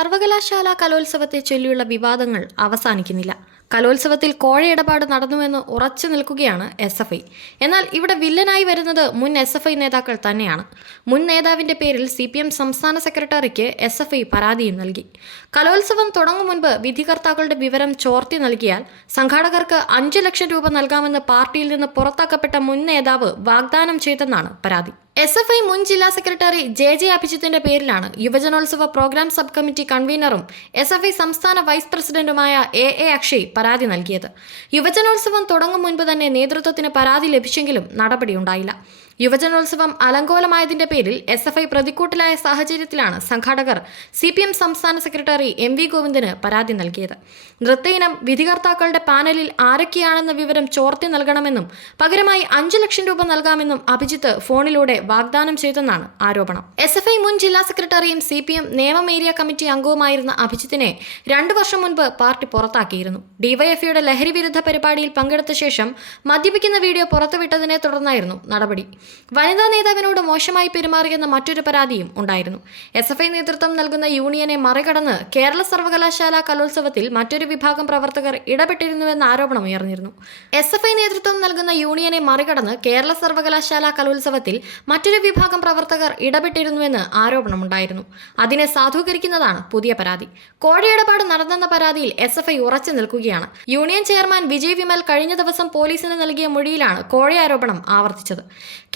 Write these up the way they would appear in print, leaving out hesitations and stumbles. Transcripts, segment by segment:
സർവകലാശാല കലോത്സവത്തെ ചൊല്ലിയുള്ള വിവാദങ്ങൾ അവസാനിക്കുന്നില്ല. കലോത്സവത്തിൽ കോഴ ഇടപാട് നടന്നുവെന്ന് ഉറച്ചു നിൽക്കുകയാണ് SFI. എന്നാൽ ഇവിടെ വില്ലനായി വരുന്നത് മുൻ SFI നേതാക്കൾ തന്നെയാണ്. മുൻ നേതാവിന്റെ പേരിൽ CPM സംസ്ഥാന സെക്രട്ടറിക്ക് SFI പരാതിയും നൽകി. കലോത്സവം തുടങ്ങും മുൻപ് വിധികർത്താക്കളുടെ വിവരം ചോർത്തി നൽകിയാൽ സംഘാടകർക്ക് 5 ലക്ഷം രൂപ നൽകാമെന്ന് പാർട്ടിയിൽ നിന്ന് പുറത്താക്കപ്പെട്ട മുൻ നേതാവ് വാഗ്ദാനം ചെയ്തെന്നാണ് പരാതി. SFI മുൻ ജില്ലാ സെക്രട്ടറി JJ അഭിജിത്തിന്റെ പേരിലാണ് യുവജനോത്സവ പ്രോഗ്രാം സബ് കമ്മിറ്റി കൺവീനറും SFI സംസ്ഥാന വൈസ് പ്രസിഡന്റുമായ AA അക്ഷയ് പരാതി നൽകിയത്. യുവജനോത്സവം തുടങ്ങും മുൻപ് തന്നെ നേതൃത്വത്തിന് പരാതി ലഭിച്ചെങ്കിലും നടപടിയുണ്ടായില്ല. യുവജനോത്സവം അലങ്കോലമായതിന്റെ പേരിൽ SFI പ്രതിക്കൂട്ടിലായ സാഹചര്യത്തിലാണ് സംഘാടകർ CPM സംസ്ഥാന സെക്രട്ടറി MV ഗോവിന്ദന് പരാതി നൽകിയത്. നൃത്ത ഇനം വിധികർത്താക്കളുടെ പാനലിൽ ആരൊക്കെയാണെന്ന വിവരം ചോർത്തി നൽകണമെന്നും പകരമായി 5 ലക്ഷം രൂപ നൽകാമെന്നും അഭിജിത്ത് ഫോണിലൂടെ വാഗ്ദാനം ചെയ്തെന്നാണ് ആരോപണം. SFI മുൻ ജില്ലാ സെക്രട്ടറിയും CPM നേമം ഏരിയ കമ്മിറ്റി അംഗവുമായിരുന്ന അഭിജിത്തിനെ 2 വർഷം മുൻപ് പാർട്ടി പുറത്താക്കിയിരുന്നു. DYFIയുടെ ലഹരി വിരുദ്ധ പരിപാടിയിൽ പങ്കെടുത്ത ശേഷം മദ്യപിക്കുന്ന വീഡിയോ പുറത്തുവിട്ടതിനെ തുടർന്നായിരുന്നു നടപടി. വനിതാ നേതാവിനോട് മോശമായി പെരുമാറിയെന്ന മറ്റൊരു പരാതിയും ഉണ്ടായിരുന്നു. SFI നേതൃത്വം നൽകുന്ന യൂണിയനെ മറികടന്ന് കേരള സർവകലാശാല കലോത്സവത്തിൽ മറ്റൊരു വിഭാഗം പ്രവർത്തകർ ഇടപെട്ടിരുന്നുവെന്ന ആരോപണം ഉയർന്നിരുന്നു. SFI നേതൃത്വം നൽകുന്ന യൂണിയനെ മറികടന്ന് കേരള സർവകലാശാല കലോത്സവത്തിൽ മറ്റൊരു വിഭാഗം പ്രവർത്തകർ ഇടപെട്ടിരുന്നുവെന്ന് ആരോപണമുണ്ടായിരുന്നു. അതിനെ സാധൂകരിക്കുന്നതാണ് പുതിയ പരാതി. കോഴയിടപാട് നടന്നെന്ന പരാതിയിൽ SFI ഉറച്ചു നിൽക്കുകയാണ്. യൂണിയൻ ചെയർമാൻ വിജയ് വിമൽ കഴിഞ്ഞ ദിവസം പോലീസിന് നൽകിയ മൊഴിയിലാണ് കോഴയാരോപണം ആവർത്തിച്ചത്.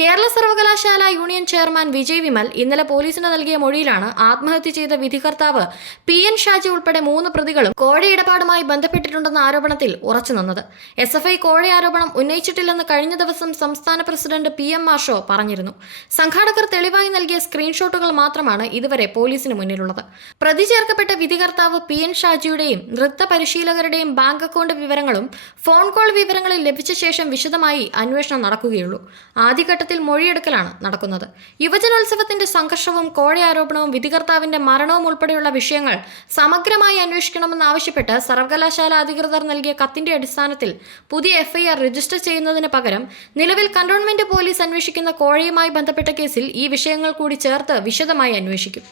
കേരള സർവകലാശാല യൂണിയൻ ചെയർമാൻ വിജയ് വിമൽ ഇന്നലെ പോലീസിന് നൽകിയ മൊഴിയിലാണ് ആത്മഹത്യ ചെയ്ത വിധികർത്താവ് PN ഷാജി ഉൾപ്പെടെ 3 പ്രതികളും കോഴയിടപാടുമായി ബന്ധപ്പെട്ടിട്ടുണ്ടെന്ന ആരോപണത്തിൽ ഉറച്ചുനിന്നത്. SFI കോഴയാരോപണം ഉന്നയിച്ചിട്ടില്ലെന്ന് കഴിഞ്ഞ ദിവസം സംസ്ഥാന പ്രസിഡന്റ് PM മാഷോ പറഞ്ഞിരുന്നു. സംഘാടകർ തെളിവായി നൽകിയ സ്ക്രീൻഷോട്ടുകൾ മാത്രമാണ് ഇതുവരെ പോലീസിന് മുന്നിലുള്ളത്. പ്രതി ചേർക്കപ്പെട്ട വിധികർത്താവ് PN ഷാജിയുടെയും നൃത്ത പരിശീലകരുടെയും ബാങ്ക് അക്കൗണ്ട് വിവരങ്ങളും ഫോൺ കോൾ വിവരങ്ങളിൽ ലഭിച്ച ശേഷം വിശദമായി അന്വേഷണം നടക്കുകയുള്ളൂ. ആദ്യഘട്ടത്തിൽ മൊഴിയെടുക്കലാണ് നടക്കുന്നത്. യുവജനോത്സവത്തിന്റെ സംഘർഷവും കോഴയാരോപണവും വിധികർത്താവിന്റെ മരണവും ഉൾപ്പെടെയുള്ള വിഷയങ്ങൾ സമഗ്രമായി അന്വേഷിക്കണമെന്നാവശ്യപ്പെട്ട് സർവകലാശാല അധികൃതർ നൽകിയ കത്തിന്റെ അടിസ്ഥാനത്തിൽ പുതിയ FIR രജിസ്റ്റർ ചെയ്യുന്നതിന് പകരം നിലവിൽ കന്റോൺമെന്റ് പോലീസ് അന്വേഷിക്കുന്ന കോഴയുമായി ബന്ധപ്പെട്ട കേസിൽ ഈ വിഷയങ്ങൾ കൂടി ചേർത്ത് വിശദമായി അന്വേഷിക്കും.